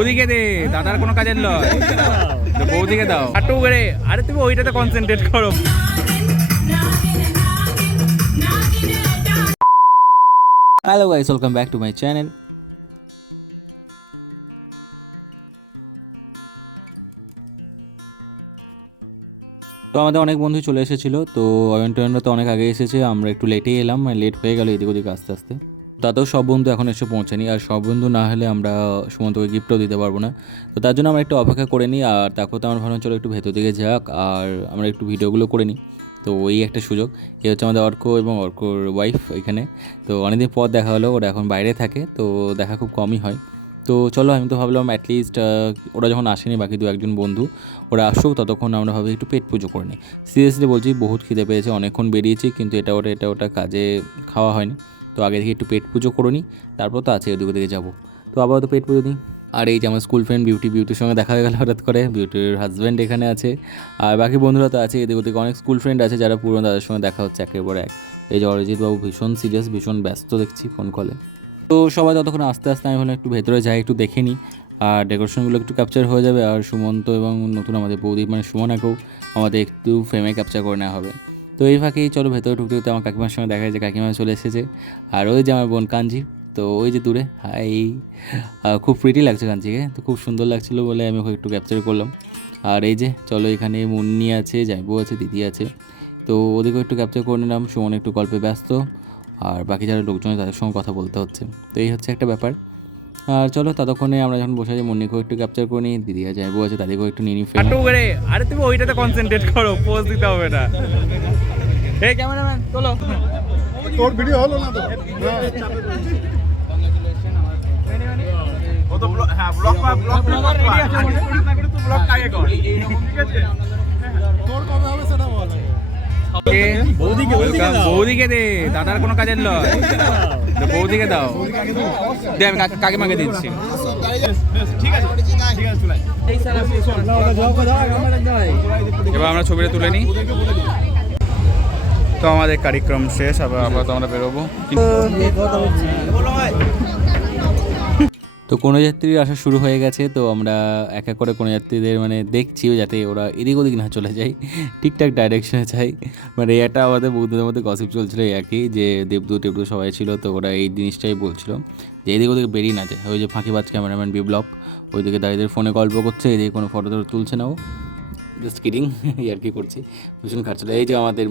বৌদিকে দে, দাদার কোনো কাজের লয়। বৌদিকে দাও আটু করে। আরে তুমি ওইটাতে কনসেন্ট্রেট করো। Hello guys, welcome back to my channel. তো আমাদের অনেক বন্ধু চলে এসেছিলো, তো অয়ন তো অনেক আগে এসেছে, আমরা একটু লেটেই এলাম, মানে লেট হয়ে গেল এদিক ওদিক আস্তে আস্তে। তাতেও সব বন্ধু এখন এসে পৌঁছানি, আর সব বন্ধু না হলে আমরা সুমন্তকে গিফটও দিতে পারবো না। তো তার জন্য আমরা একটু অপেক্ষা করে নিই, আর তারপর তো আমরা ভাবলাম চলো একটু ভেতর দিকে যাক আর আমরা একটু ভিডিওগুলো করে নিই। তো ওই একটা সুযোগ। এ হচ্ছে আমাদের অর্ক এবং অর্কর ওয়াইফ এখানে। তো অনেকদিন পর দেখা হলো, ওরা এখন বাইরে থাকে, তো দেখা খুব কমই হয়। তো চলো, আমি তো ভাবলাম অ্যাটলিস্ট ওরা যখন আসেনি বাকি দু একজন বন্ধু ওরা আসুক, ততক্ষণ আমরা ভাবি একটু পেট পুজো করে নিই। সিরিয়াসলি বলছি, বহুত খিদে পেয়েছে, অনেকক্ষণ বেরিয়েছি কিন্তু এটা ওটা কাজে খাওয়া হয়নি। তো আগে থেকে একটু পেট পুজো করে নিই, তারপর তো আছে ওদিক ওদিকে যাবো। তো আবার তো পেট পুজো দিই। আর এই যে আমার স্কুল ফ্রেন্ড বিউটির সঙ্গে দেখা হয়ে গেল হঠাৎ করে। বিউটির হাজব্যান্ড এখানে আছে, আর বাকি বন্ধুরা তো আছে এদিক ওদিকে, অনেক স্কুল ফ্রেন্ড আছে যারা পুরনো, তাদের সঙ্গে দেখা হচ্ছে একেবারে এক। এই যে অরিজিৎ বাবু ভীষণ সিরিয়াস, ভীষণ ব্যস্ত দেখছি ফোন কলে। তো সবাই ততক্ষণ আস্তে আস্তে আমি ভাবলাম একটু ভেতরে যাই, একটু দেখে নিই, আর ডেকোরেশনগুলো একটু ক্যাপচার হয়ে যাবে। আর সুমন্ত এবং নতুন আমাদের বৌদি মানে সুমনাকেও আমাদের একটু ফ্রেমে ক্যাপচার করে নেওয়া হবে। তো এই ফাঁকেই চলো ভেতরে ঢুকতে ঢুকতে আমার কাকিমার সঙ্গে দেখা যায় যে কাকিমা চলে এসেছে, আর ওই যে আমার বোন কাঞ্জি। তো ওই যে দূরে, হাই, খুব প্রিটি লাগছে কাঞ্জিকে, তো খুব সুন্দর লাগছিলো বলে আমি ওকে একটু ক্যাপচার করলাম। আর এই যে চলো, এখানে মুন্নি আছে, জাইবু আছে, দিদি আছে, তো ওদেরকেও একটু ক্যাপচার করে নিলাম। সুমন একটু গল্পে ব্যস্ত, আর বাকি যারা লোকজন তাদের সঙ্গে কথা বলতে হচ্ছে। তো এই হচ্ছে একটা ব্যাপার। আর চলো ততক্ষণে আমরা যখন বসে আছি, মুন্নিকেও একটু ক্যাপচার করে নিই, দিদি আর জাইবু আছে তাদেরকেও একটু নিয়ে নিই। আরে তুমি ওইটাতে কনসেন্ট্রেট করো, পোজ দিতে হবে না। এই ক্যামেরাম্যান চলো, তোর ভিডিও হলো না তো? ও তো হ্যাঁ ব্লগ আগে কর, ঠিক আছে? তোর কবে হবে সেটা বল। বৌদিকে দে, দাদার কোনো কাজের লয়। বৌদিকে দাও, দে আমি কাকিমাকে দিচ্ছি। এবার আমরা ছবিটা তুলে নিই। তো আমাদের কার্যক্রম শেষ, আবার তো আমরা বেরোবো। তো কোনো যাত্রীর আসা শুরু হয়ে গেছে, তো আমরা এক এক করে কোনো যাত্রীদের মানে দেখছি যাতে ওরা এদিক ওদিক না চলে যায়, ঠিকঠাক ডাইরেকশনে চাই। মানে এটা আমাদের বন্ধুদের মধ্যে গসিপ চলছিল একই, যে দেবদূত সবাই ছিল, তো ওরা এই জিনিসটাই বলছিল যে এদিক ওদিকে বেরিয়ে না যায়। ওই যে ফাঁকিবাজ ক্যামেরাম্যান বিপ্লব ওইদিকে দাঁড়িয়ে ফোনে গল্প করছে, এদিকে কোনো ফটো তুলছে না, ও জাস্ট কিডিং আর কি করছি, ভীষণ খাচ্ছিল। এই যে আমাদের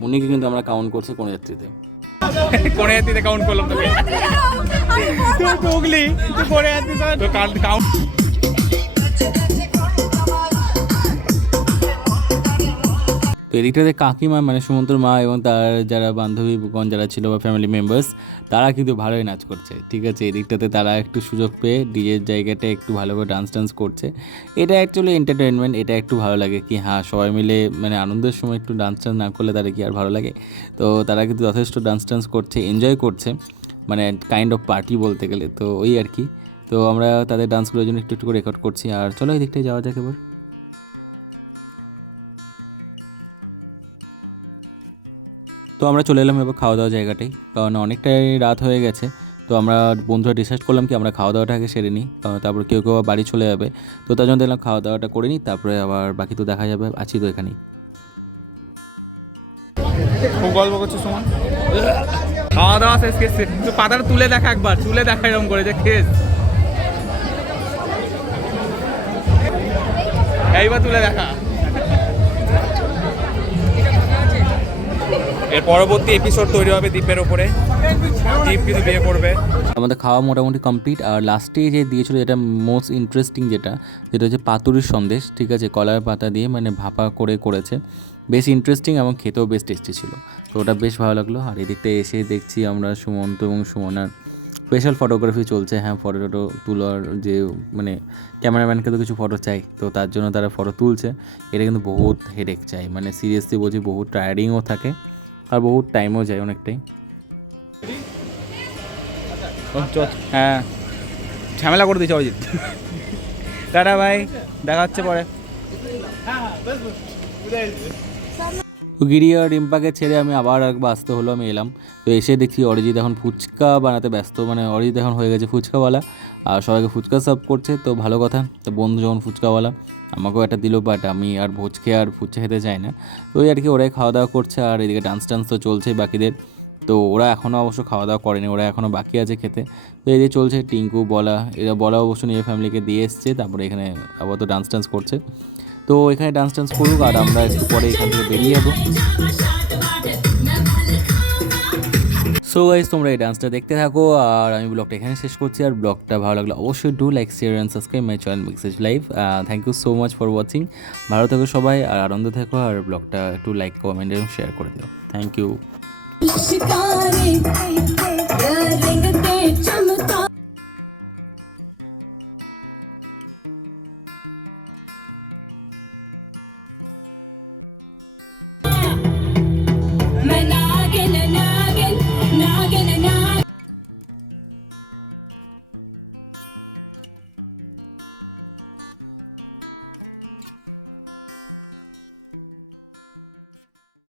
মুন্নিকে কিন্তু আমরা কাউন্ট করছি কোনো যাত্রীতে, কোন যাত্রীতে কাউন্ট করলাম তোকে, তুই ঢুকলি তুই কোন যাত্রীতে তো কাউন্ট। তো এদিকটাতে কাকিমা মানে সুমন্তর মা এবং তার যারা বান্ধবীগণ যারা ছিল বা ফ্যামিলি মেম্বার্স, তারা কিন্তু ভালোই নাচ করছে, ঠিক আছে। এদিকটাতে তারা একটু সুযোগ পেয়ে ডিজের জায়গাটা একটু ভালো করে ডান্স করছে। এটা অ্যাকচুয়ালি এন্টারটেনমেন্ট, এটা একটু ভালো লাগে কি, হ্যাঁ সবাই মিলে মানে আনন্দের সময় একটু ডান্স না করলে তারা কি আর ভালো লাগে। তো তারা কিন্তু যথেষ্ট ডান্স করছে, এনজয় করছে, মানে কাইন্ড অফ পার্টি বলতে গেলে, তো ওই আর কি। তো আমরা তাদের ডান্সগুলোর জন্য একটু করে রেকর্ড করছি, আর চলো এই দিকটায় যাওয়া যাক এবার। তো আমরা চলে এলাম এবার খাওয়া দাওয়া জায়গাটাই, কারণ অনেকটাই রাত হয়ে গেছে। তো আমরা বন্ধুরা ডিসাইড করলাম কি আমরা খাওয়া দাওয়াটা আগে সেরে নিই, কারণ তারপর কেউ বাড়ি চলে যাবে। তো তার জন্য দেখলাম খাওয়া দাওয়াটা করে নিই, তারপরে আবার বাকি তো দেখা যাবে, আছি তো এখানেই। খুব গল্প করছে সুমন, খাওয়া দাওয়া শেষ খেয়েছে, তো পাতাটা তুলে দেখা একবার, তুলে দেখা এরকম করে যে খেস, এইবার তুলে দেখা। এর পরবর্তী এপিসোড তৈরি হবে দ্বীপের ওপরে, দ্বীপ কিন্তু বিয়ে করবে। আমাদের খাওয়া মোটামুটি কমপ্লিট, আর লাস্টে যে দিয়েছিল যেটা মোস্ট ইন্টারেস্টিং যেটা হচ্ছে পাতুরির সন্দেশ, ঠিক আছে, কলার পাতা দিয়ে মানে ভাপা করে করেছে, বেশ ইন্টারেস্টিং এবং খেতেও বেশ টেস্টি ছিল। তো ওটা বেশ ভালো লাগলো। আর এদিকটা এসে দেখছি আমরা সুমন্ত এবং সুমনার স্পেশাল ফটোগ্রাফি চলছে। হ্যাঁ, ফটো তোলার যে মানে ক্যামেরাম্যানকে তো কিছু ফটো চাই, তো তার জন্য তারা ফটো তুলছে। এটা কিন্তু বহুত হেডেক চাই, মানে সিরিয়াসলি বলছি, বহুত টায়ার্ডিংও থাকে আর বহুত টাইমও যায় অনেকটাই। হ্যাঁ, ঝামেলা করে দিচ্ছে অজিত। টাটা ভাই, দেখা হচ্ছে পরে। তো গিরি আর রিম্পাকে ছেড়ে আমি আবার একবার আসতে হলো, আমি এলাম। তো এসে দেখছি অরিজিৎ এখন ফুচকা বানাতে ব্যস্ত, মানে অরিজিৎ এখন হয়ে গেছে ফুচকাওয়ালা আর সবাইকে ফুচকা সার্ভ করছে। তো ভালো কথা, তো বন্ধু যখন ফুচকাওয়ালা আমাকেও একটা দিল, বাট আমি আর ভোজ খেয়ে আর ফুচকা খেতে চাই না। তো ওই আর কি, ওরাই খাওয়া দাওয়া করছে আর এদিকে ডান্স টান্স তো চলছেই বাকিদের। তো ওরা এখনও অবশ্য খাওয়া দাওয়া করেনি, ওরা এখনও বাকি আছে খেতে। তো এই যে চলছে, টিঙ্কু বলা, এরা বলা অবশ্য নিজের ফ্যামিলিকে দিয়ে এসছে, তারপরে এখানে আপাতত ডান্স টান্স করছে। তো এখানে ডান্স টান্স করুক আর আমরা একটু পরে এখান থেকে বেরিয়ে যাবো। সো গাইস, তোমরা এই ডান্সটা দেখতে থাকো আর আমি ব্লগটা এখানে শেষ করছি। আর ব্লগটা ভালো লাগলে অবশ্যই do like, share and subscribe my channel Mixes Live. Thank you so much for watching. ভালো থেকো সবাই আর আনন্দ থেকো, আর ব্লগটা একটু লাইক, কমেন্ট এবং শেয়ার করে দিও। Thank you.